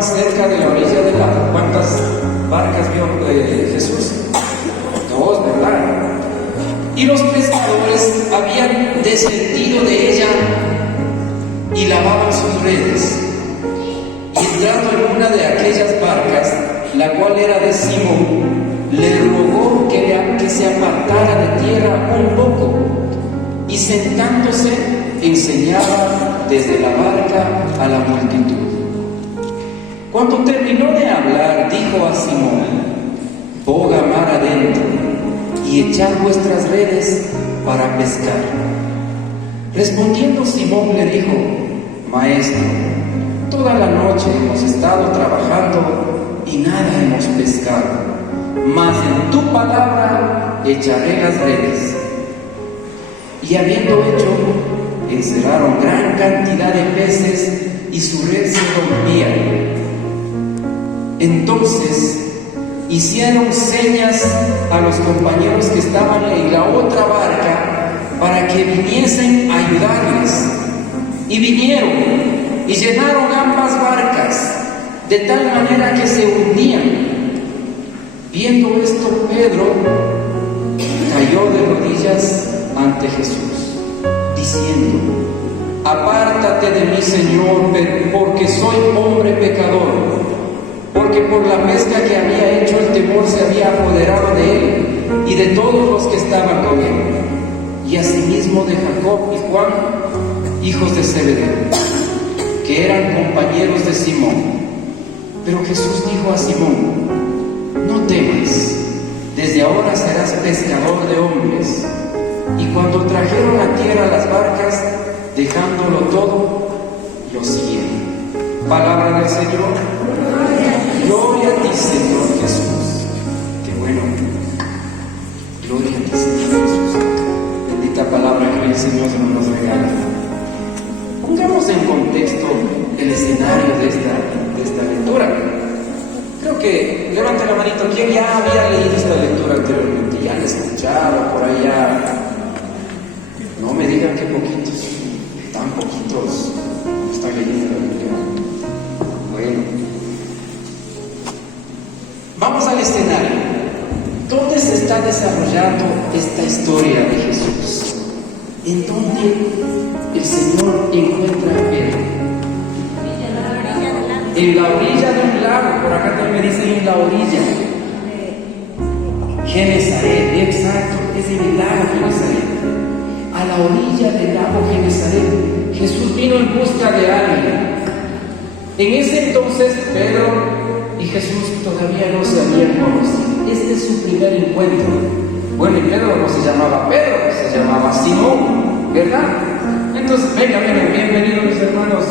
estaban cerca de la orilla del lago. ¿Cuántas barcas vio Jesús? 2, ¿verdad? Y los pescadores habían descendido de ella y lavaban sus redes. Y entrando en una de aquellas barcas, la cual era de Simón, le rogó que se apartara de tierra un poco, y sentándose enseñaba desde la barca a la multitud. Cuando terminó de hablar, dijo a Simón: boga mar adentro y echad vuestras redes para pescar. Respondiendo Simón le dijo: Maestro, toda la noche hemos estado trabajando y nada hemos pescado, mas en tu palabra echaré las redes. Y habiendo hecho, encerraron gran cantidad de peces y su red se rompía. Entonces hicieron señas a los compañeros que estaban en la otra barca para que viniesen a ayudarles. Y vinieron y llenaron ambas barcas, de tal manera que se hundían. Viendo esto, Pedro cayó de rodillas ante Jesús, diciendo: apártate de mí, Señor, porque soy hombre pecador. Porque por la pesca que había hecho, el temor se había apoderado de él y de todos los que estaban con él, y asimismo de Jacob y Juan, hijos de Zebedeo, que eran compañeros de Simón. Pero Jesús dijo a Simón: no temas, desde ahora serás pescador de hombres. Y cuando trajeron a tierra las barcas, dejándolo todo, lo siguieron. Palabra del Señor. Gloria a ti, Señor Jesús. Qué bueno. Gloria a ti, Señor Jesús. Bendita palabra que el Señor nos regala. Pongamos en contexto el escenario de esta lectura. Creo que, levante la manito, ¿quién ya había leído esta lectura anteriormente? Ya la escuchaba por allá. No me digan que poquitos, tan poquitos están leyendo la Biblia. Bueno, vamos al escenario. ¿Dónde se está desarrollando esta historia de Jesús? ¿En dónde el Señor encuentra a Pedro? En la orilla de un lago. Por acá también me dicen en la orilla. Genezaret, exacto, es en el lago Genezaret. A la orilla del lago Genezaret, Jesús vino en busca de alguien. En ese entonces, Pedro y Jesús todavía no se habían conocido. Este es su primer encuentro. Bueno, y Pedro no se llamaba Pedro, se llamaba Simón, ¿verdad? Entonces, vengan, bienvenidos mis hermanos.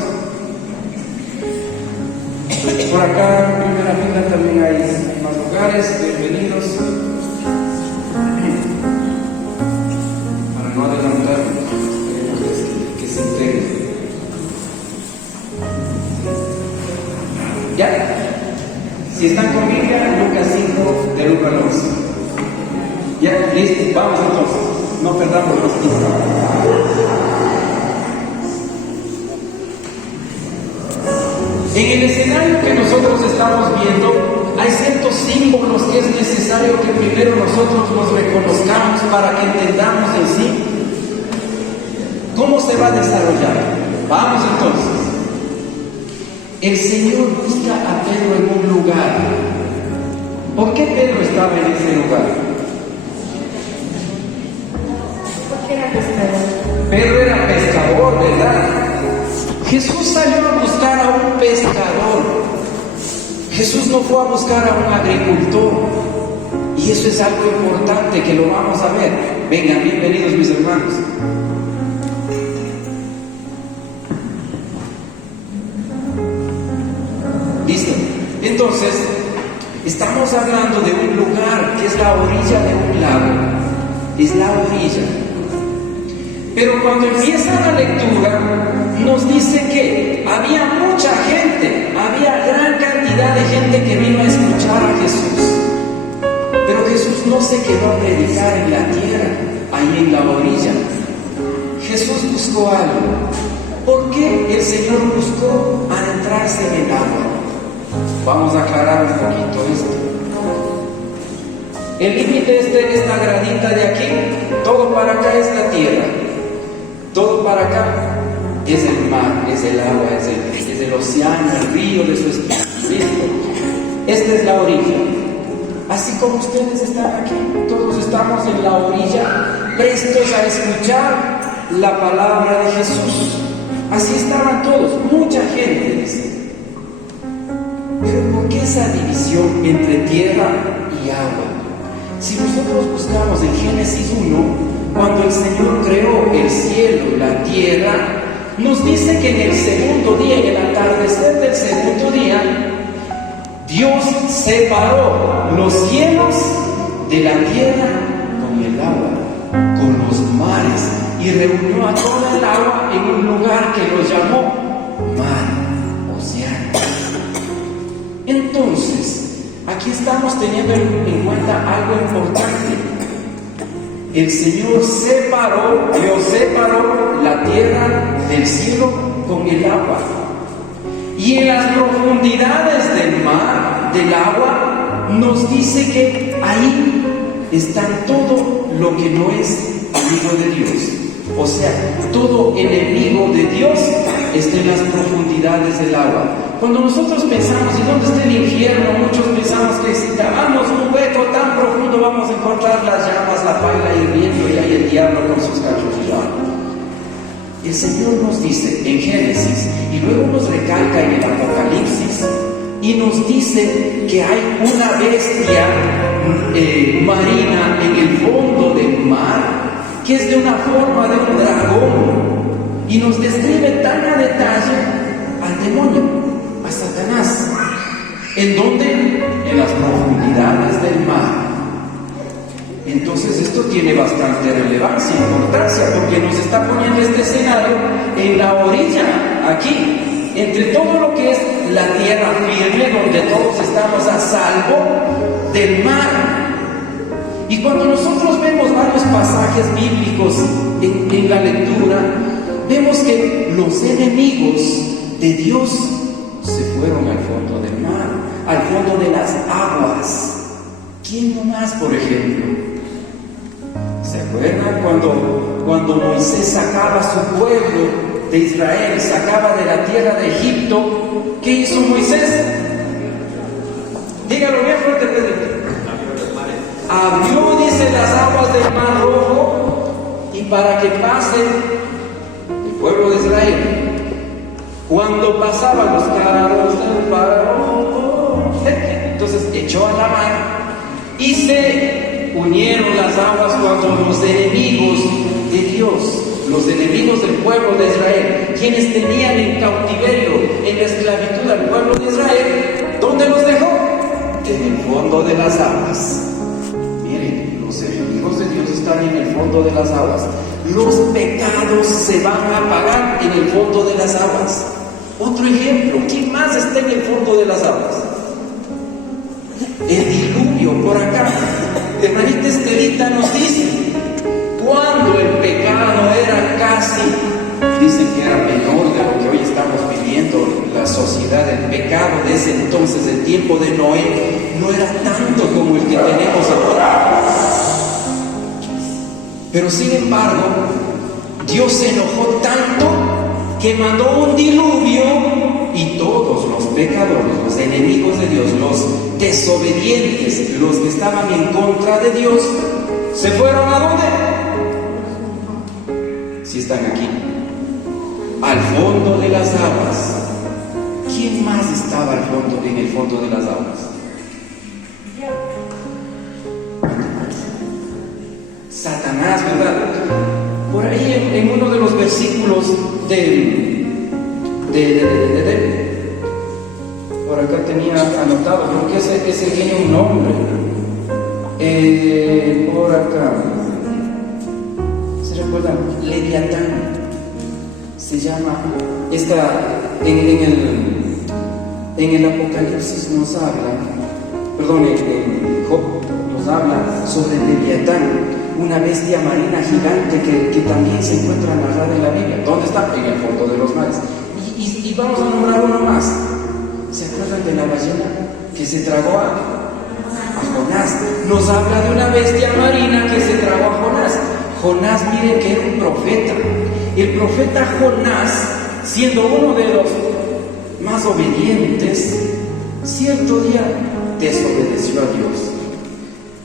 Por acá, en primera fila, también hay más lugares. Bienvenidos. Para no adelantar, que se integren. ¿Ya? Si están con Biblia, Lucas 5, del 1 al 11. ¿Ya? ¿Listo? Vamos entonces. No perdamos los tiempos. En el escenario que nosotros estamos viendo, hay ciertos símbolos que es necesario que primero nosotros los reconozcamos para que entendamos en sí cómo se va a desarrollar. Vamos entonces. El Señor busca a Pedro en un lugar. ¿Por qué Pedro estaba en ese lugar? Porque era pescador. Pedro era pescador, ¿verdad? Jesús salió a buscar a un pescador. Jesús no fue a buscar a un agricultor. Y eso es algo importante que lo vamos a ver. Vengan, bienvenidos mis hermanos. ¿Listo? Entonces, estamos hablando de un lugar que es la orilla de un lago. Es la orilla. Pero cuando empieza la lectura, nos dice que había mucha gente, había gran cantidad de gente que vino a escuchar a Jesús. Pero Jesús no se quedó a predicar en la tierra, ahí en la orilla. Jesús buscó algo. ¿Por qué el Señor buscó adentrarse en el agua? Vamos a aclarar un poquito esto. El límite esta gradita de aquí, todo para acá es la tierra, todo para acá es el mar, es el agua, es el océano, el río de su espíritu. ¿Listo? Esta es la orilla. Así como ustedes están aquí, todos estamos en la orilla, prestos a escuchar la palabra de Jesús. Así estaban todos, mucha gente, dice. Pero ¿por qué esa división entre tierra y agua? Si nosotros buscamos en Génesis 1, cuando el Señor creó el cielo y la tierra, nos dice que en el segundo día, en el atardecer del segundo día, Dios separó los cielos de la tierra con el agua, con los mares, y reunió a toda el agua en un lugar que lo llamó mar, océano. Entonces, aquí estamos teniendo en cuenta algo importante. El Señor Dios separó la tierra del cielo con el agua. Y en las profundidades del mar, del agua, nos dice que ahí está todo lo que no es amigo de Dios. O sea, todo enemigo de Dios está en las profundidades del agua. Cuando nosotros pensamos, ¿y dónde está el infierno? Muchos pensamos que si cavamos un hueco tan profundo vamos a encontrar las llamas, la paila hirviendo y ahí el diablo con sus cachos de llama. El Señor nos dice en Génesis, y luego nos recalca en el Apocalipsis, y nos dice que hay una bestia marina en el fondo del mar, que es de una forma de un dragón, y nos describe tan a detalle al demonio, a Satanás. ¿En dónde? En las profundidades del mar. Entonces esto tiene bastante relevancia e importancia, porque nos está poniendo este escenario en la orilla, aquí, entre todo lo que es la tierra firme, donde todos estamos a salvo del mar. Y cuando nosotros vemos varios pasajes bíblicos en la lectura, vemos que los enemigos de Dios se fueron al fondo del mar, al fondo de las aguas. ¿Quién nomás, por ejemplo? ¿Se acuerdan cuando Moisés sacaba a su pueblo de Israel, sacaba de la tierra de Egipto? ¿Qué hizo Moisés? Dígalo bien fuerte, Pedro. Abrió, dice, las aguas del Mar Rojo, y para que pase el pueblo de Israel, cuando pasaban los carros del faraón, entonces echó a la mar y se unieron las aguas cuando los enemigos de Dios, los enemigos del pueblo de Israel, quienes tenían en cautiverio, en la esclavitud al pueblo de Israel, ¿dónde los dejó? En el fondo de las aguas. Miren, los enemigos de Dios están en el fondo de las aguas. Los pecados se van a pagar en el fondo de las aguas. Otro ejemplo, ¿quién más está en el fondo de las aguas? El diluvio, por acá. Hermanita Estelita nos dice, cuando el pecado era casi, dicen que era menor de lo que hoy estamos viviendo, la sociedad del pecado de ese entonces, el tiempo de Noé, no era tanto como el que tenemos ahora. Pero sin embargo, Dios se enojó tanto que mandó un diluvio, y todos los pecadores, los enemigos de Dios, los desobedientes, los que estaban en contra de Dios, ¿se fueron a dónde? Si están aquí, al fondo de las aguas. ¿Quién más estaba en el fondo de las aguas? Satanás, ¿verdad? Por ahí en uno de los versículos por acá tenía anotado, creo que ese tiene un nombre. Por acá, ¿se recuerdan? Leviatán se llama. En el Apocalipsis nos habla, perdón, en Job nos habla sobre Leviatán, una bestia marina gigante que también se encuentra narrada en la Biblia. ¿Dónde está? En el fondo de los mares. Y vamos a nombrar uno más. ¿Se acuerdan de la ballena que se tragó a Jonás? Nos habla de una bestia marina que se tragó a Jonás. Jonás, miren que era un profeta. El profeta Jonás, siendo uno de los más obedientes, cierto día desobedeció a Dios.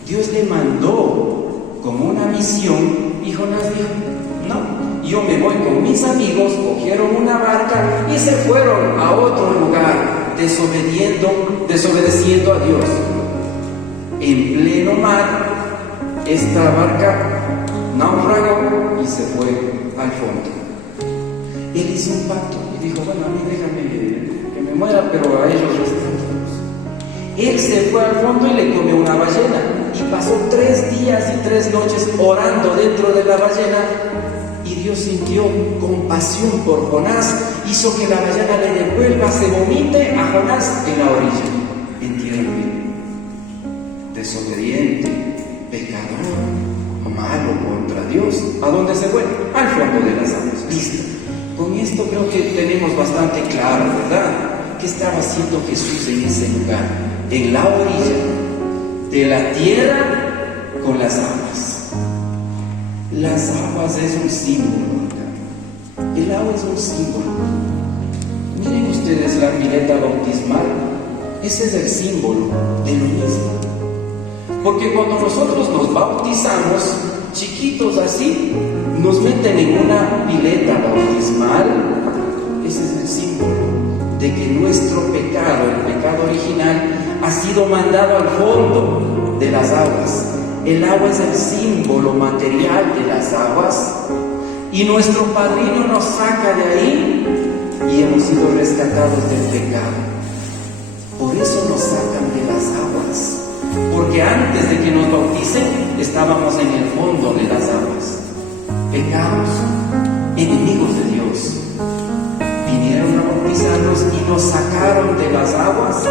Dios le mandó como una misión y Jonás dijo: no, yo me voy con mis amigos, cogieron una barca y se fueron a otro lugar, desobedeciendo a Dios. En pleno mar, esta barca naufragó y se fue al fondo. Él hizo un pacto y dijo: bueno, a mí déjame que me muera, pero a ellos respetarlos. Él se fue al fondo y le comió una ballena, y pasó 3 días y 3 noches orando dentro de la ballena, y Dios sintió compasión por Jonás, hizo que la ballena le devuelva, se vomite a Jonás en la orilla, en tierra firme. Desobediente, pecador, malo contra Dios, ¿a dónde se fue? Al fondo de las aguas. Listo. Con esto creo que tenemos bastante claro, ¿verdad?, ¿qué estaba haciendo Jesús en ese lugar? En la orilla de la tierra con las aguas. Las aguas es un símbolo acá. El agua es un símbolo. Miren ustedes la pileta bautismal. Ese es el símbolo de lo mismo. Porque cuando nosotros nos bautizamos, chiquitos así, nos meten en una pileta bautismal. Ese es el símbolo de que nuestro pecado, el pecado original, ha sido mandado al fondo de las aguas. El agua es el símbolo material de las aguas, y nuestro padrino nos saca de ahí y hemos sido rescatados del pecado. Por eso nos sacan de las aguas, porque antes de que nos bauticen estábamos en el fondo de las aguas, pecados, enemigos de Dios. Vinieron a bautizarnos y nos sacaron de las aguas,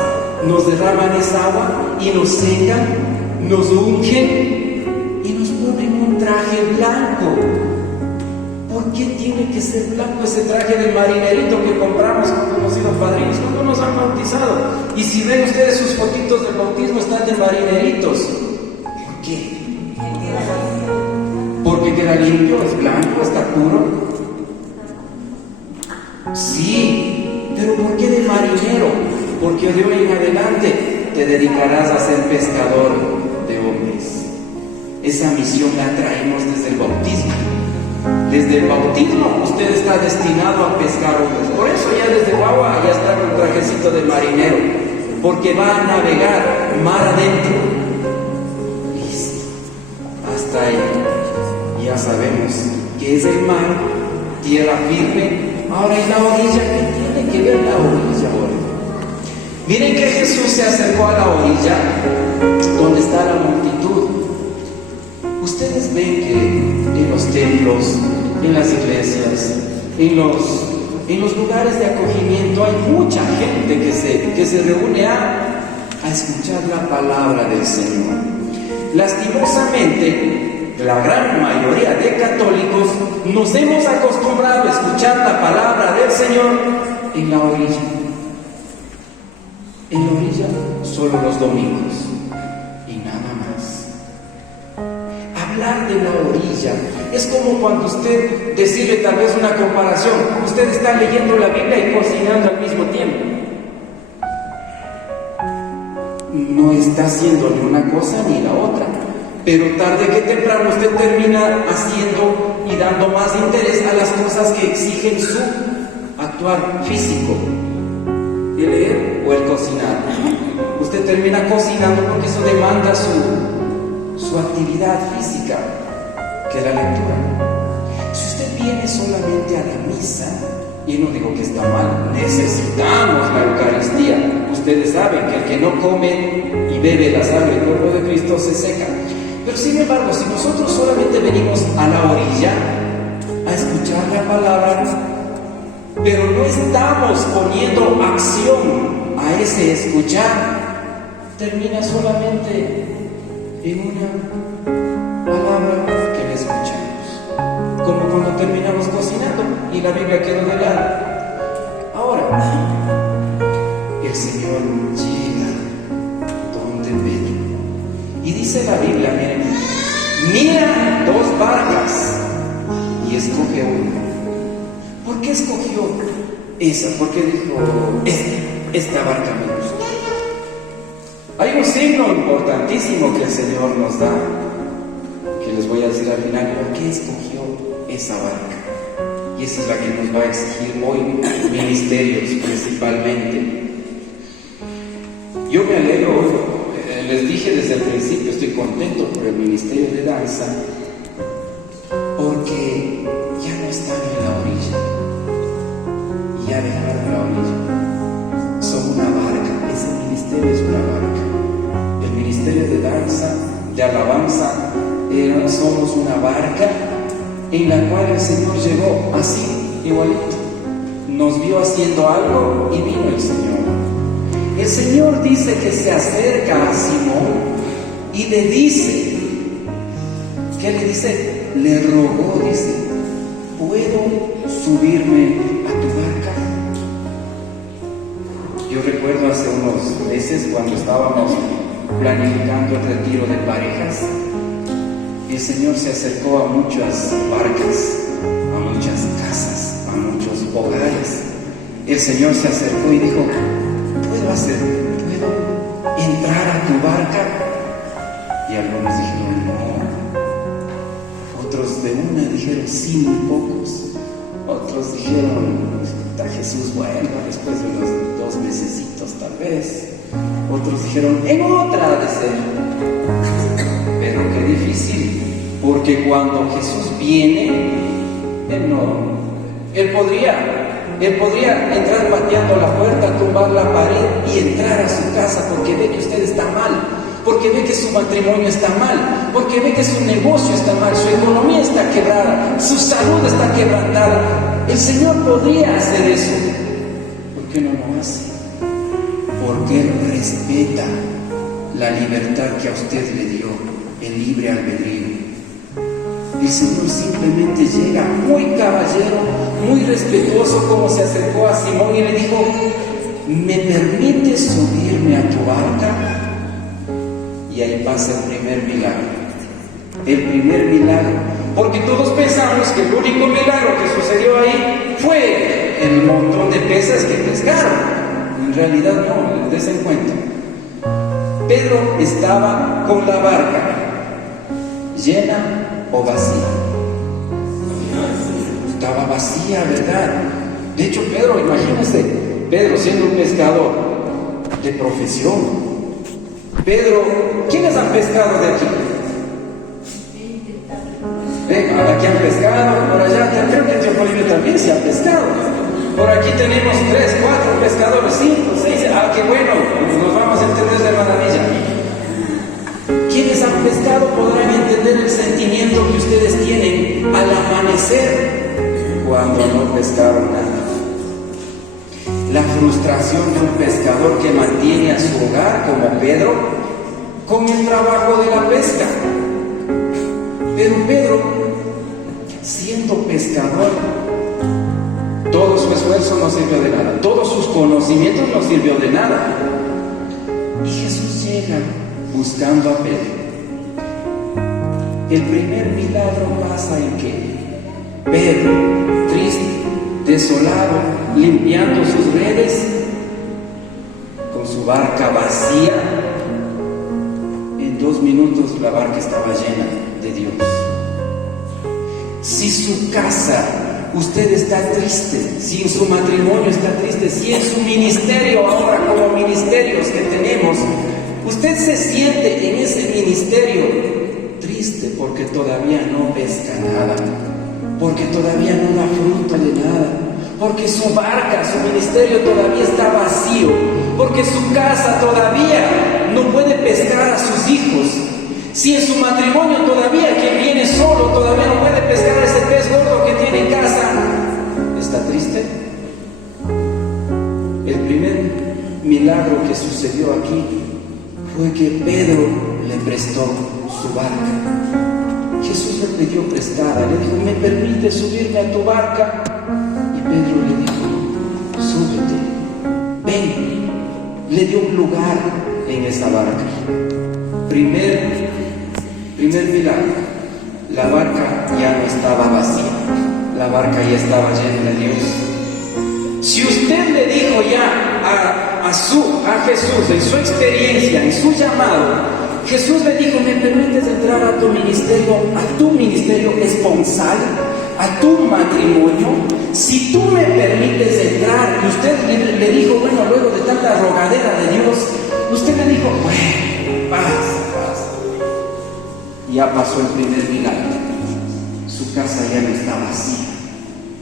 nos derraman esa agua y nos secan, nos ungen y nos ponen un traje blanco. ¿Por qué tiene que ser blanco ese traje de marinerito que compramos cuando hemos sido padrinos, cuando nos han bautizado? Y si ven ustedes sus fotitos del bautismo, están de marineritos. ¿Por qué? Porque queda limpio, es blanco, está puro. Sí, pero ¿por qué de marinero? Porque de hoy en adelante te dedicarás a ser pescador de hombres. Esa misión la traemos desde el bautismo. Desde el bautismo usted está destinado a pescar hombres. Por eso ya desde guagua ya está con trajecito de marinero, porque va a navegar mar adentro. Listo, hasta ahí ya sabemos que es el mar, tierra firme. Ahora, ¿y la orilla? ¿Qué tiene que ver la orilla ahora? Miren que Jesús se acercó a la orilla donde está la multitud. Ustedes ven que en los templos, en las iglesias, en los lugares de acogimiento hay mucha gente que se reúne a escuchar la palabra del Señor. Lastimosamente, la gran mayoría de católicos nos hemos acostumbrado a escuchar la palabra del Señor en la orilla. En la orilla solo los domingos y nada más. Hablar de la orilla es como cuando usted decide tal vez una comparación. Usted está leyendo la Biblia y cocinando al mismo tiempo. No está haciendo ni una cosa ni la otra, pero tarde que temprano usted termina haciendo y dando más interés a las cosas que exigen su actuar físico, el leer o el cocinar. Usted termina cocinando porque eso demanda su actividad física, que es la lectura. Si usted viene solamente a la misa, y no digo que está mal, necesitamos la Eucaristía. Ustedes saben que el que no come y bebe la sangre del cuerpo de Cristo se seca. Pero sin embargo, si nosotros solamente venimos a la orilla a escuchar la palabra, pero no estamos poniendo acción a ese escuchar, termina solamente en una palabra que le escuchamos, como cuando terminamos cocinando y la Biblia quedó de lado. Ahora, el Señor Dice la Biblia, miren, mira 2 barcas y escoge una. ¿Por qué escogió esa? ¿Por qué dijo, esta barca me gusta? Hay un signo importantísimo que el Señor nos da, que les voy a decir al final. ¿Por qué escogió esa barca? Y esa es la que nos va a exigir hoy ministerios principalmente. Yo me alegro, les dije desde el principio, estoy contento por el ministerio de danza, porque ya no están en la orilla, ya dejaron la orilla, son una barca. Ese ministerio es una barca. El ministerio de danza, de alabanza, somos una barca en la cual el Señor llegó así, igualito. Nos vio haciendo algo y vino el Señor. El Señor dice que se acerca a Simón y le dice, ¿qué le dice? Le rogó, dice, ¿puedo subirme a tu barca? Yo recuerdo hace unos meses cuando estábamos planificando el retiro de parejas, el Señor se acercó a muchas barcas, a muchas casas, a muchos hogares. El Señor se acercó y dijo, ¿puedo entrar a tu barca? Y algunos dijeron no. Otros de una dijeron sí, muy pocos. Otros dijeron, está Jesús, bueno, después de unos 2 mesecitos tal vez. Otros dijeron, en otra ha de ser. Pero qué difícil, porque cuando Jesús viene, Él podría entrar pateando la puerta, tumbar la pared y entrar a su casa porque ve que usted está mal, porque ve que su matrimonio está mal, porque ve que su negocio está mal, su economía está quebrada, su salud está quebrantada. El Señor podría hacer eso. ¿Por qué no lo hace? Porque Él respeta la libertad que a usted le dio, el libre albedrío. El Señor simplemente llega muy caballero, muy respetuoso, como se acercó a Simón y le dijo, ¿me permites subirme a tu barca? Y ahí pasa el primer milagro. El primer milagro. Porque todos pensamos que el único milagro que sucedió ahí fue el montón de peces que pescaron. En realidad no, des en cuenta. Pedro estaba con la barca llena o vacía. Estaba vacía, ¿verdad? De hecho, Pedro, imagínense, Pedro siendo un pescador de profesión. Pedro, ¿quiénes han pescado de aquí? Aquí han pescado, por allá, creo que en Teopolino también se ha pescado. Por aquí tenemos 3, 4 pescadores, 5, 6, qué bueno, nos vamos a entender de maravilla. Quienes han pescado podrán entender el sentimiento que ustedes tienen al amanecer cuando no pescaron nada. La frustración de un pescador que mantiene a su hogar, como Pedro, con el trabajo de la pesca. Pero Pedro, siendo pescador, todo su esfuerzo no sirvió de nada, todos sus conocimientos no sirvió de nada. Y Jesús llega buscando a Pedro. El primer milagro pasa en que Pedro, triste, desolado, limpiando sus redes, con su barca vacía, en 2 minutos la barca estaba llena de Dios. Si su casa, usted está triste, si en su matrimonio está triste, si en su ministerio ahora como ministerios que tenemos, usted se siente en ese ministerio triste porque todavía no pesca nada, porque todavía no da fruto de nada, porque su barca, su ministerio todavía está vacío, porque su casa todavía no puede pescar a sus hijos. Si en su matrimonio todavía quien viene solo todavía no puede pescar a ese pez gordo que tiene en casa, ¿está triste? El primer milagro que sucedió aquí fue que Pedro le prestó su barca. Jesús le pidió prestada, le dijo, ¿me permite subirme a tu barca? Y Pedro le dijo, súbete, ven. Le dio un lugar en esa barca. Primer milagro, la barca ya no estaba vacía, la barca ya estaba llena de Dios. Si usted le dijo ya a Jesús, en su experiencia, en su llamado, Jesús le dijo: ¿me permites entrar a tu ministerio esponsal, a tu matrimonio? Si tú me permites entrar, y usted le dijo, bueno, luego de tanta rogadera de Dios, usted le dijo, bueno, pasa. Ya pasó el primer milagro. Su casa ya no está vacía.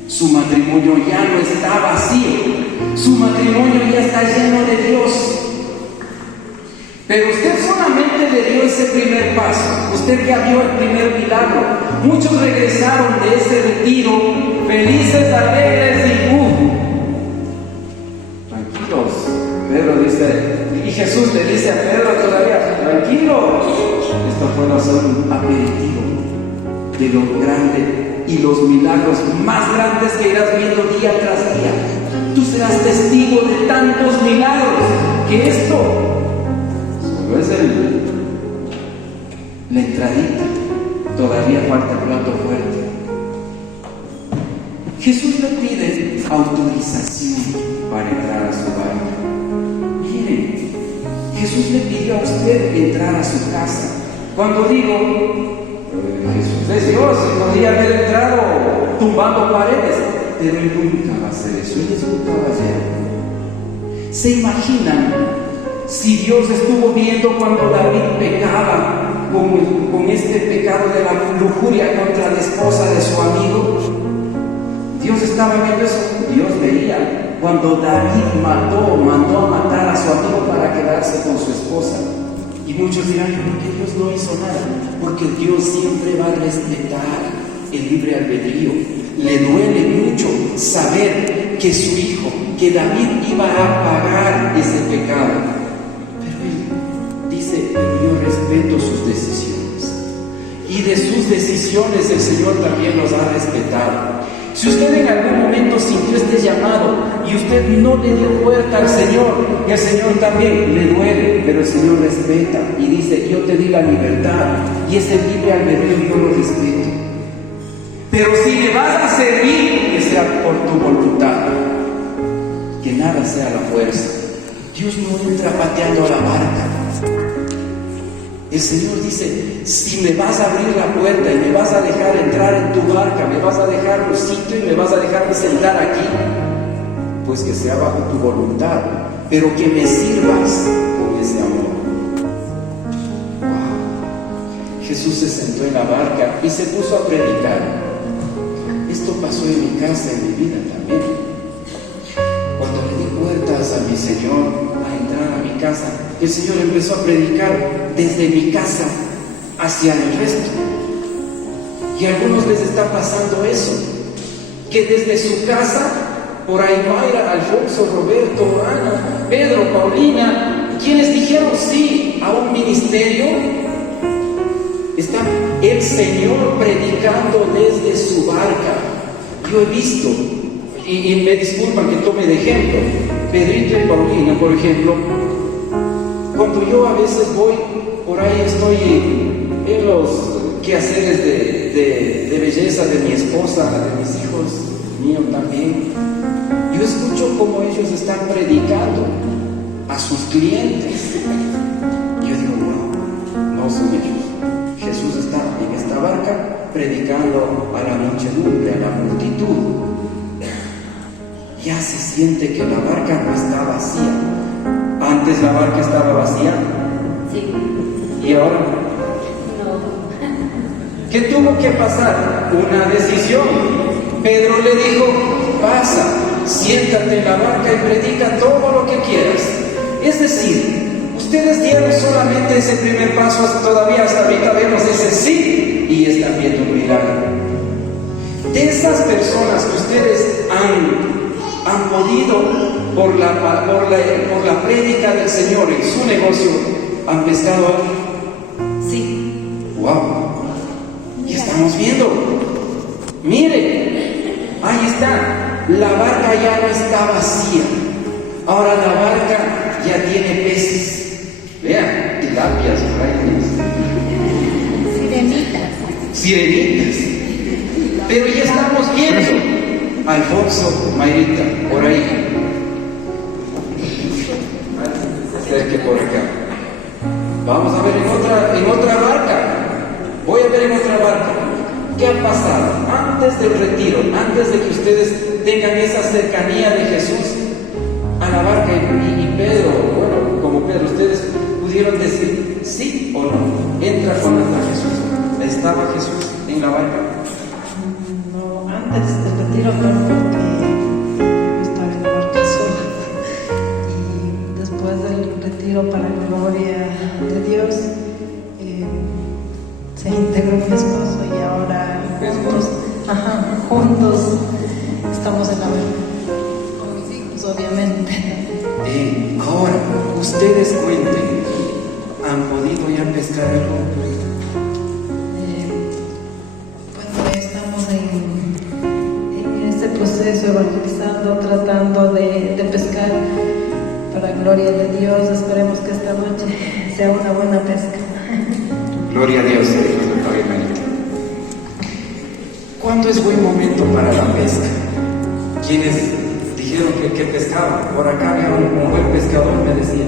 Su matrimonio ya no está vacío. Su matrimonio ya está lleno de Dios. Pero usted solamente le dio ese primer paso. Usted ya vio el primer milagro. Muchos regresaron de ese retiro felices, alegres y tranquilos. Pedro dice, y Jesús le dice a Pedro todavía, tranquilo. Esto fue un aperitivo de lo grande y los milagros más grandes que irás viendo día tras día. Tú serás testigo de tantos milagros que esto solo es la entradita. Todavía falta el plato fuerte. Jesús le pide autorización para entrar a su barca. Miren, Jesús le pidió a usted entrar a su casa. Cuando digo, Jesús es Dios, podría haber entrado tumbando paredes, pero Él nunca va a hacer eso. Él es un caballero. ¿Se imaginan si Dios estuvo viendo cuando David pecaba con este pecado de la lujuria contra la esposa de su amigo? Dios estaba viendo eso. Dios veía cuando David mandó a matar a su amigo para quedarse con su esposa. Y muchos dirán, ¿por qué Dios no hizo nada? Porque Dios siempre va a respetar el libre albedrío. Le duele mucho saber que su hijo, que David, iba a pagar ese pecado. Pero él dice, pero yo respeto sus decisiones. Y de sus decisiones el Señor también los ha respetado. Si usted en algún momento sintió este llamado y usted no le dio fuerza al Señor, y al Señor también le duele, pero el Señor respeta y dice, yo te di la libertad y ese libre albedrío yo lo respeto. Pero si le vas a servir, que sea por tu voluntad, que nada sea la fuerza. Dios no entra pateando a la barca. El Señor dice, si me vas a abrir la puerta y me vas a dejar entrar en tu barca, me vas a dejar un sitio y me vas a dejarme sentar aquí, pues que sea bajo tu voluntad, pero que me sirvas con ese amor. Wow. Jesús se sentó en la barca y se puso a predicar. Esto pasó en mi casa, en mi vida también. Cuando le di puertas a mi Señor a entrar a mi casa, el Señor empezó a predicar desde mi casa hacia el resto. Y a algunos les está pasando eso, que desde su casa, por ahí Mayra, Alfonso, Roberto, Ana, Pedro, Paulina, quienes dijeron sí a un ministerio, está el Señor predicando desde su barca. Yo he visto, y me disculpan que tome de ejemplo, Pedrito y Paulina, por ejemplo, cuando yo a veces voy, por ahí estoy en los quehaceres de belleza de mi esposa, de mis hijos, mío también, yo escucho cómo ellos están predicando a sus clientes. Yo digo, no son ellos. Jesús está en esta barca predicando a la muchedumbre, a la multitud. Ya se siente que la barca no está vacía. Antes la barca estaba vacía. Sí. ¿Y ahora? No. ¿Qué tuvo que pasar? Una decisión. Pedro le dijo, pasa, siéntate en la barca y predica todo lo que quieras. Es decir, ustedes dieron solamente ese primer paso, todavía hasta ahorita vemos ese sí y están viendo un milagro. De esas personas que ustedes han podido, por la prédica del Señor en su negocio, han pescado algo. Sí. ¡Wow! Y estamos viendo. Mire, ahí está. La barca ya no está vacía. Ahora la barca ya tiene peces. Vean, tilapias, rayas, sirenitas. Pero ya estamos viendo, Alfonso, Mayrita, por ahí. Acerque por acá. Vamos a ver en otra barca. Voy a ver en otra barca. ¿Qué ha pasado? Antes del retiro, antes de que ustedes tengan esa cercanía de Jesús a la barca y Pedro, bueno, como Pedro, ustedes pudieron decir sí o no. Entra con Jesús. ¿Estaba Jesús en la barca? No, antes del retiro no, porque yo estaba en la barca sola. Y después del retiro, para la gloria de Dios, se integró mi esposo y ahora juntos estamos en la barca. Con mis hijos, obviamente. Ahora, ustedes cuenten, ¿han podido ya pescar algo? Bueno, estamos en este proceso, evangelizando, tratando de pescar para gloria de Dios. Esperemos que esta noche sea una buena pesca. Gloria a Dios, ¿cuándo es buen momento para la pesca? ¿Quiénes dijeron que pescaban? Por acá había un buen pescador, me decía.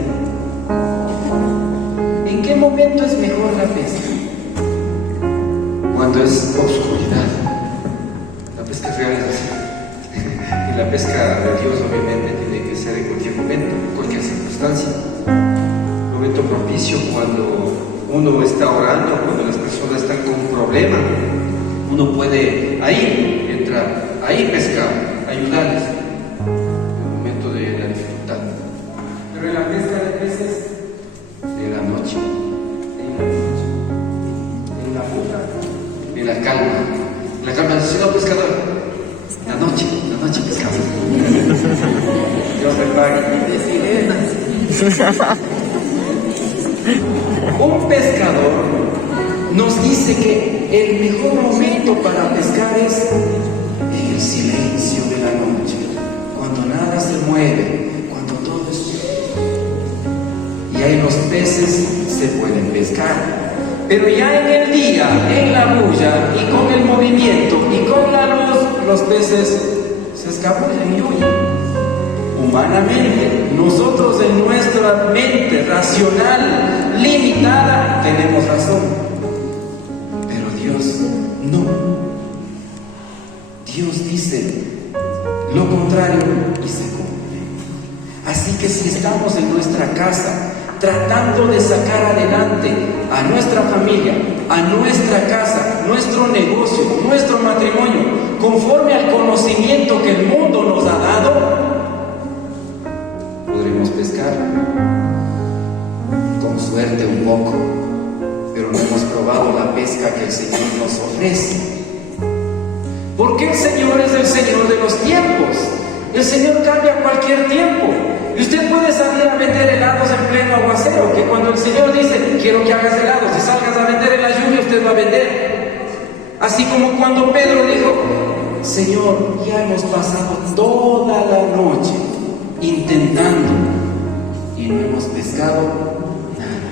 ¿En qué momento es mejor la pesca? Cuando es oscuridad. La pesca real es así. Y la pesca de Dios obviamente tiene que ser en cualquier momento, en cualquier circunstancia. Un momento propicio cuando uno está orando, cuando las personas están con un problema. Uno puede ahí entrar, ahí pescar, ayudarles en el momento de la dificultad. Pero en la pesca de peces, En la noche, en la boca, en la calma. En la calma, si no pescador, la noche pescamos. Dios me pague. De sirenas. Un pescador nos dice que el mejor momento para pescar es en el silencio de la noche, cuando nada se mueve, cuando todo es... Y ahí los peces se pueden pescar. Pero ya en el día, en la bulla y con el movimiento y con la luz, los peces se escapullen y huyen. Humanamente, nosotros en nuestra mente racional, limitada, tenemos razón. Pero Dios no. Dios dice lo contrario y se cumple. Así que si estamos en nuestra casa tratando de sacar adelante a nuestra familia, a nuestra casa, nuestro negocio, nuestro matrimonio, conforme al conocimiento que el mundo nos ha dado, podremos pescar, con suerte un poco, pero no hemos probado la pesca que el Señor nos ofrece. Porque el Señor es el Señor de los tiempos. El Señor cambia cualquier tiempo. Y usted puede salir a vender helados en pleno aguacero, que cuando el Señor dice, quiero que hagas helados, y salgas a vender en la lluvia, usted va a vender. Así como cuando Pedro dijo, Señor, ya hemos pasado toda la noche intentando y no hemos pescado nada.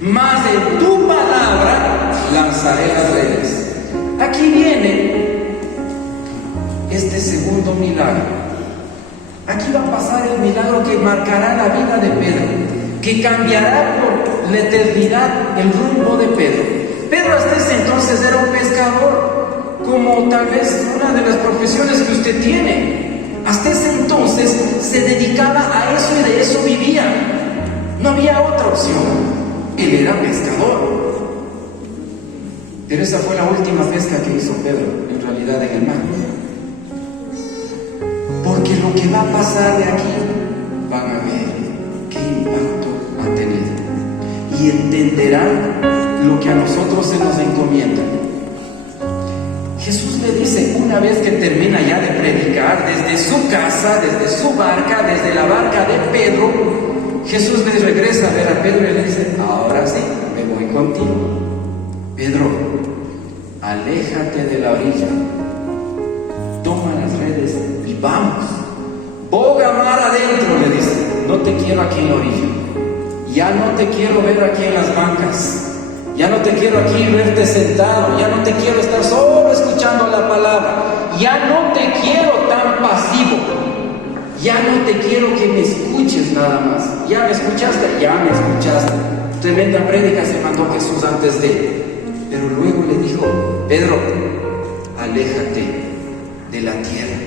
Mas en tu palabra lanzaré las redes. Aquí viene este segundo milagro. Aquí va a pasar el milagro que marcará la vida de Pedro, que cambiará por la eternidad el rumbo de Pedro. Pedro hasta ese entonces era un pescador, como tal vez una de las profesiones que usted tiene. Hasta ese entonces se dedicaba a eso y de eso vivía. No había otra opción. Él era pescador. Pero esa fue la última pesca que hizo Pedro, en realidad, en el mar. Porque lo que va a pasar de aquí, van a ver qué impacto ha tenido. Y entenderán lo que a nosotros se nos encomienda. Jesús le dice, una vez que termina ya de predicar, desde su casa, desde su barca, desde la barca de Pedro, Jesús le regresa a ver a Pedro y le dice, ahora sí, me voy contigo. Pedro, aléjate de la orilla, toma las redes y vamos. Boga mar adentro, le dice, no te quiero aquí en la orilla. ya no te quiero ver aquí en las bancas, ya no te quiero aquí verte sentado, ya no te quiero estar solo escuchando la palabra, ya no te quiero tan pasivo, ya no te quiero que me escuches nada más. ¿Ya me escuchaste? Ya me escuchaste. Tremenda prédica se mandó Jesús antes de él. Pero luego le dijo: Pedro, aléjate de la tierra,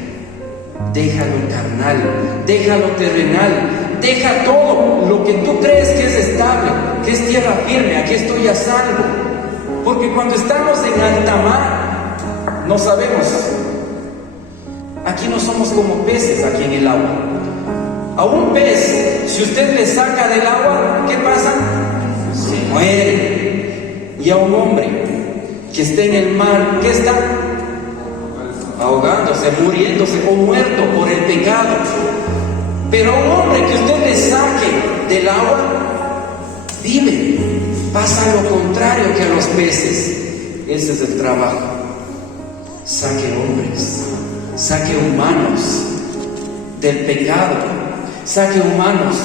déjalo carnal, déjalo terrenal, deja todo lo que tú crees que es estable, que es tierra firme. Aquí estoy a salvo. Porque cuando estamos en alta mar, no sabemos. Aquí no somos como peces aquí en el agua. A un pez, si usted le saca del agua, ¿qué pasa? Se muere. Y a un hombre que esté en el mar, ¿qué está? Ahogándose, muriéndose o muerto por el pecado. Pero a un hombre que usted le saque del agua, vive. Pasa lo contrario que a los peces. Ese es el trabajo. Saque hombres, saque humanos del pecado, saque humanos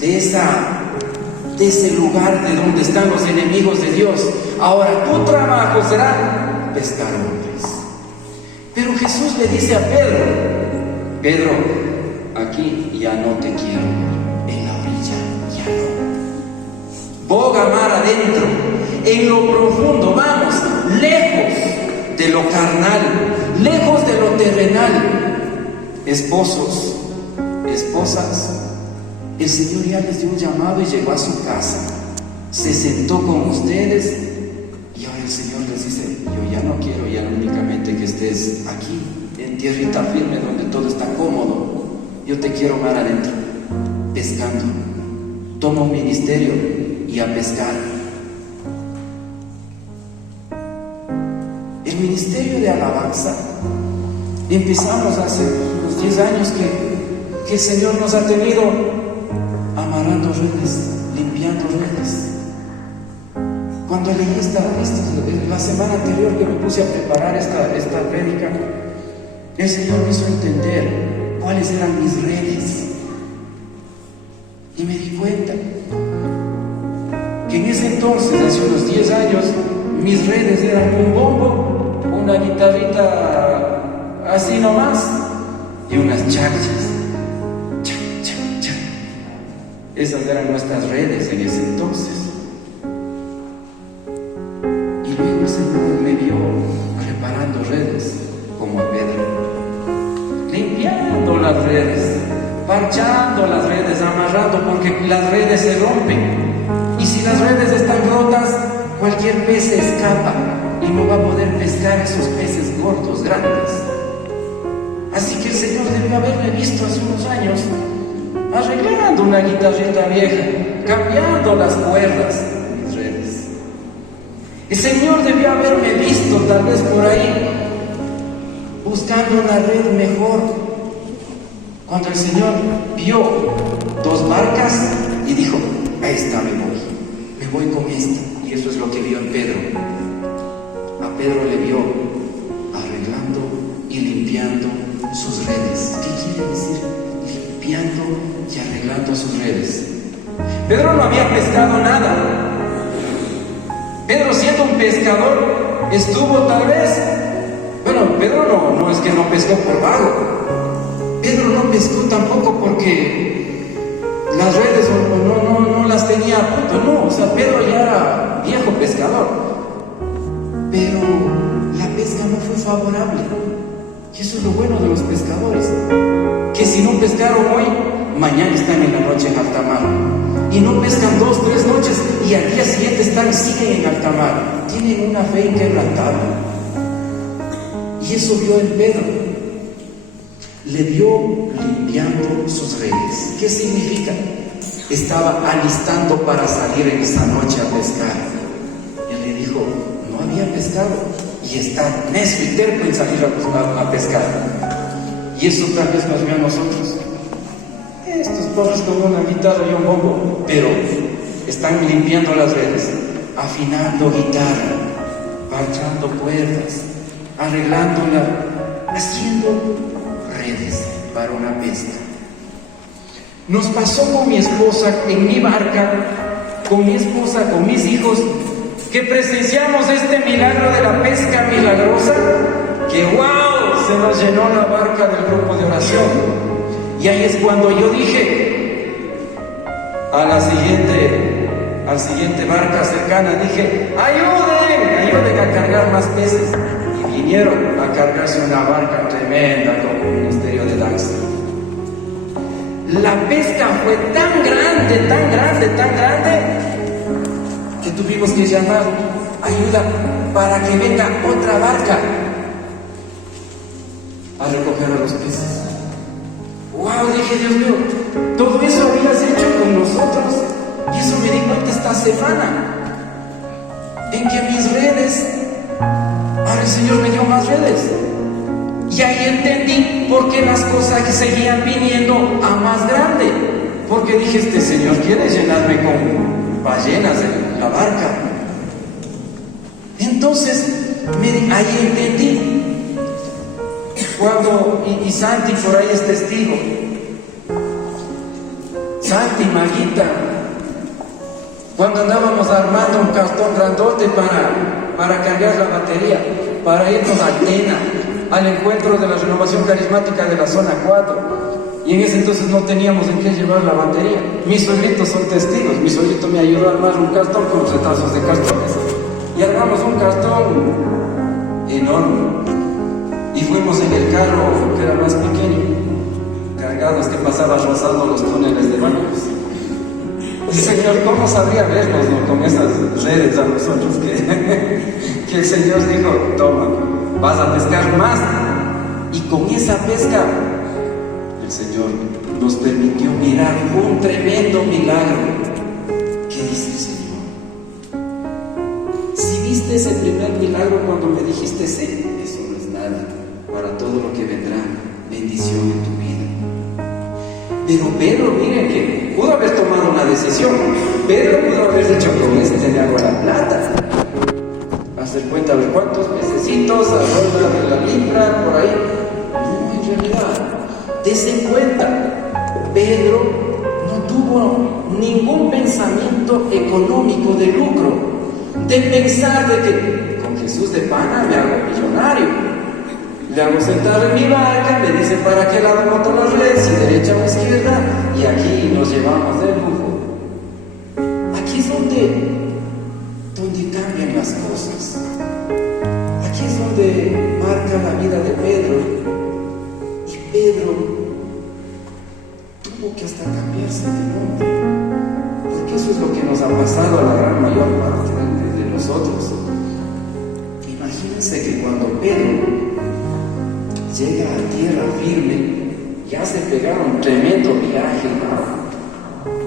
de ese lugar de donde están los enemigos de Dios. Ahora tu trabajo será pescar hombres. Pero Jesús le dice a Pedro: Pedro, aquí ya no te quiero ver, en la orilla ya no. Boga mar adentro, en lo profundo, vamos, lejos de lo carnal, lejos de lo terrenal. Esposos, esposas, el Señor ya les dio un llamado y llegó a su casa, se sentó con ustedes, y ahora el Señor les dice: yo ya no quiero ya únicamente que estés aquí en tierrita firme donde todo está cómodo. Yo te quiero mar adentro, pescando. Toma un ministerio y a pescar. El ministerio de alabanza empezamos hace unos 10 años que el Señor nos ha tenido amarrando redes, limpiando redes. Cuando leí la semana anterior que me puse a preparar esta prédica, el Señor me hizo entender cuáles eran mis redes. Y me di cuenta que en ese entonces, hace unos 10 años, mis redes eran un bombo, una guitarrita así nomás y unas chachas. Cha, cha, cha. Esas eran nuestras redes en ese entonces. Y luego el Señor me vio preparando redes como a Pedro, limpiando las redes, parchando las redes, amarrando, porque las redes se rompen. Y si las redes están rotas, cualquier pez se escapa y no va a poder pescar esos peces gordos, grandes. Así que el Señor debió haberme visto hace unos años arreglando una guitarrita vieja, cambiando las cuerdas de mis redes. El Señor debió haberme visto tal vez por ahí buscando una red mejor. Cuando el Señor vio 2 barcas y dijo: a esta me voy con esta. Y eso es lo que vio en Pedro. A Pedro le vio arreglando y limpiando sus redes. ¿Qué quiere decir limpiando y arreglando sus redes? Pedro no había pescado nada. Pedro, siendo un pescador, estuvo tal vez, bueno, Pedro no es que no pescó por vago. Pedro no pescó tampoco porque las redes no las tenía a punto, no. O sea, Pedro ya era viejo pescador, pero la pesca no fue favorable. Y eso es lo bueno de los pescadores, que si no pescaron hoy, mañana están en la noche en alta mar. Y no pescan 2, 3 noches y al día siguiente siguen en alta mar. Tienen una fe inquebrantable. Y eso vio en Pedro. Le vio limpiando sus redes. ¿Qué significa? Estaba alistando para salir en esa noche a pescar. Y él le dijo: no había pescado. Y está necio y terco en salir a pescar. Y eso tal vez nos vio a nosotros. Estos pobres con una guitarra y un bombo, pero están limpiando las redes, afinando guitarra, parchando cuerdas, arreglándola, haciendo redes para una pesca. Nos pasó con mi esposa en mi barca, con mi esposa, con mis hijos, que presenciamos este milagro de la pesca milagrosa, que wow, se nos llenó la barca del grupo de oración. Y ahí es cuando yo dije, al siguiente barca cercana, dije, ayuden a cargar más peces. Y vinieron a cargarse una barca tremenda con el ministerio de danza. La pesca fue tan grande, que tuvimos que llamar ayuda para que venga otra barca a recoger a los peces. ¡Wow! Dije, Dios mío, todo eso habías hecho con nosotros. Y eso me di cuenta esta semana, en que mis redes, ahora el Señor me dio más redes. Y ahí entendí por qué las cosas seguían viniendo a más grande. Porque dije, este Señor quiere llenarme con ballenas en la barca. Entonces, ahí entendí. Cuando, y Santi por ahí es testigo. Santi, Maguita, cuando andábamos armando un cartón grandote para cargar la batería, para irnos a Atena, al encuentro de la renovación carismática de la zona 4, y en ese entonces no teníamos en qué llevar la batería. Mis suegritos son testigos. Mi suegrito me ayudó a armar un cartón con retazos de cartones, y armamos un cartón enorme, y fuimos en el carro que era más pequeño, cargados, que pasaba rozando los túneles de baños. El Señor, ¿cómo sabría vernos, no, con esas redes a nosotros que el Señor dijo, toma, vas a pescar más? Y con esa pesca el Señor nos permitió mirar un tremendo milagro. ¿Qué dice el Señor? Si viste ese primer milagro cuando me dijiste sí, eso no es nada para todo lo que vendrá, bendición en tu vida. Pero Pedro, miren que pudo haber tomado una decisión. Pedro pudo haber dicho, con este le hago la plata, hacer cuenta de cuántos pececitos, a la libra, por ahí. No, en realidad, desen cuenta, Pedro no tuvo ningún pensamiento económico de lucro, de pensar de que con Jesús de pana me hago millonario. Le hago sentar en mi barca, me dice para qué lado monto las redes, si derecha o izquierda, y aquí nos llevamos de lujo. Aquí es donde cambian las cosas. Aquí es donde marca la vida de Pedro. Y Pedro tuvo que hasta cambiarse de nombre, porque eso es lo que nos ha pasado a la gran mayor parte de nosotros. Imagínense que cuando Pedro llega a tierra firme, ya se pegaron un tremendo viaje,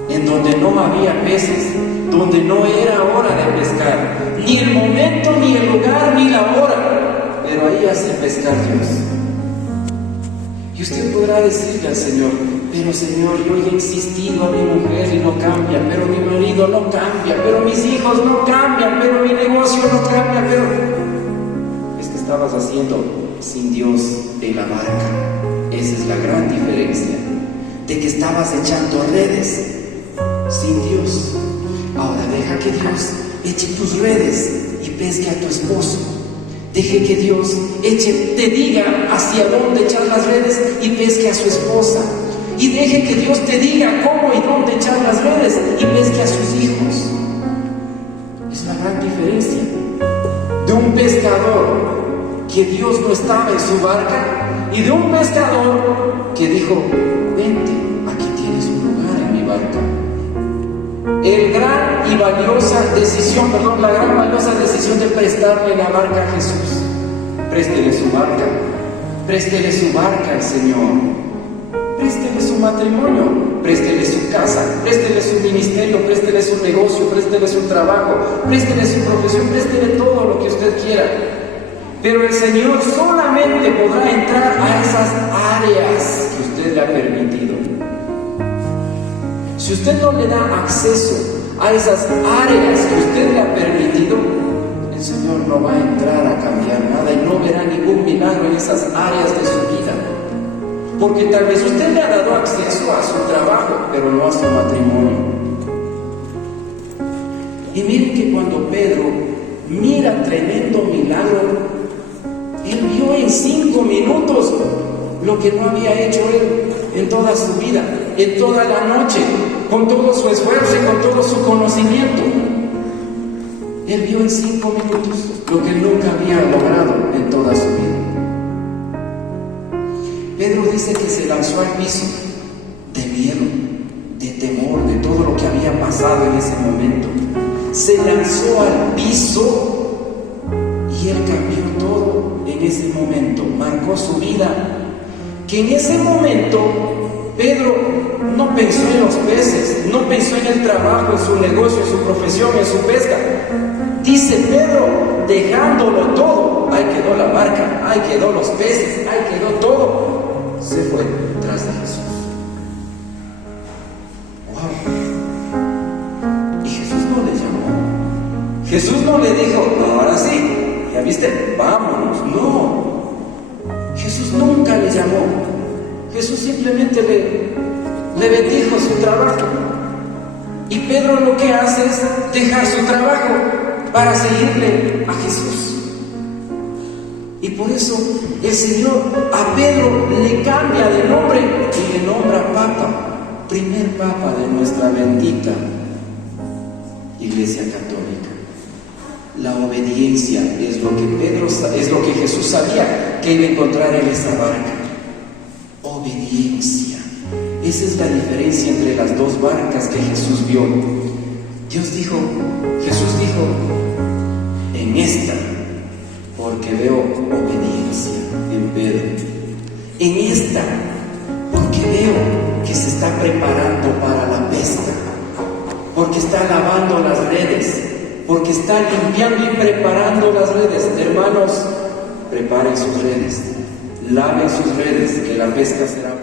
en donde no había peces, donde no era hora de pescar, ni el momento, ni el lugar, ni la hora, pero ahí hace pescar Dios. Y usted podrá decirle al Señor, pero Señor, yo he insistido a mi mujer y no cambia, pero mi marido no cambia, pero mis hijos no cambian, pero mi negocio no cambia, pero es que estabas haciendo sin Dios en la barca. Esa es la gran diferencia, de que estabas echando redes sin Dios. Ahora deja que Dios eche tus redes y pesque a tu esposo. Deje que Dios te diga hacia dónde echar las redes y pesque a su esposa. Y deje que Dios te diga cómo y dónde echar las redes y pesque a sus hijos. Es la gran diferencia de un pescador que Dios no estaba en su barca, y de un pescador que dijo, vente, aquí tienes un lugar en mi barca. La gran valiosa decisión de prestarle la barca a Jesús. Préstele su barca al Señor. Préstele su matrimonio, préstele su casa, préstele su ministerio, préstele su negocio, préstele su trabajo, préstele su profesión, préstele todo lo que usted quiera. Pero el Señor solamente podrá entrar a esas áreas que usted le ha permitido. Si usted no le da acceso a esas áreas que usted le ha permitido, el Señor no va a entrar a cambiar nada y no verá ningún milagro en esas áreas de su vida. Porque tal vez usted le ha dado acceso a su trabajo, pero no a su matrimonio. Y miren que cuando Pedro mira tremendo milagro, él vio en 5 minutos lo que no había hecho él en toda su vida, en toda la noche, con todo su esfuerzo y con todo su conocimiento. Él vio en 5 minutos lo que él nunca había logrado en toda su vida. Pedro dice que se lanzó al piso de miedo, de temor, de todo lo que había pasado en ese momento. Se lanzó al piso y él cambió todo en ese momento, marcó su vida. Que en ese momento Pedro no pensó en los peces, no pensó en el trabajo, en su negocio, en su profesión, en su pesca. Dice Pedro, dejándolo todo, ahí quedó la barca, ahí quedó los peces, ahí quedó todo. Se fue tras de Jesús. ¡Wow! Y Jesús no le llamó. Jesús no le dijo, ahora sí, ya viste, vámonos. No. Jesús nunca le llamó. Jesús simplemente le bendijo su trabajo. Y Pedro lo que hace es dejar su trabajo para seguirle a Jesús. Y por eso el Señor a Pedro le cambia de nombre y le nombra Papa, primer Papa de nuestra bendita Iglesia Católica. La obediencia es lo que Jesús sabía que iba a encontrar en esa barca. Obediencia. Esa es la diferencia entre las dos barcas que Jesús vio. Jesús dijo, en esta, porque veo obediencia en Pedro. En esta, porque veo que se está preparando para la pesca, porque está lavando las redes, porque está limpiando y preparando las redes. Hermanos, preparen sus redes, laven sus redes, que la pesca será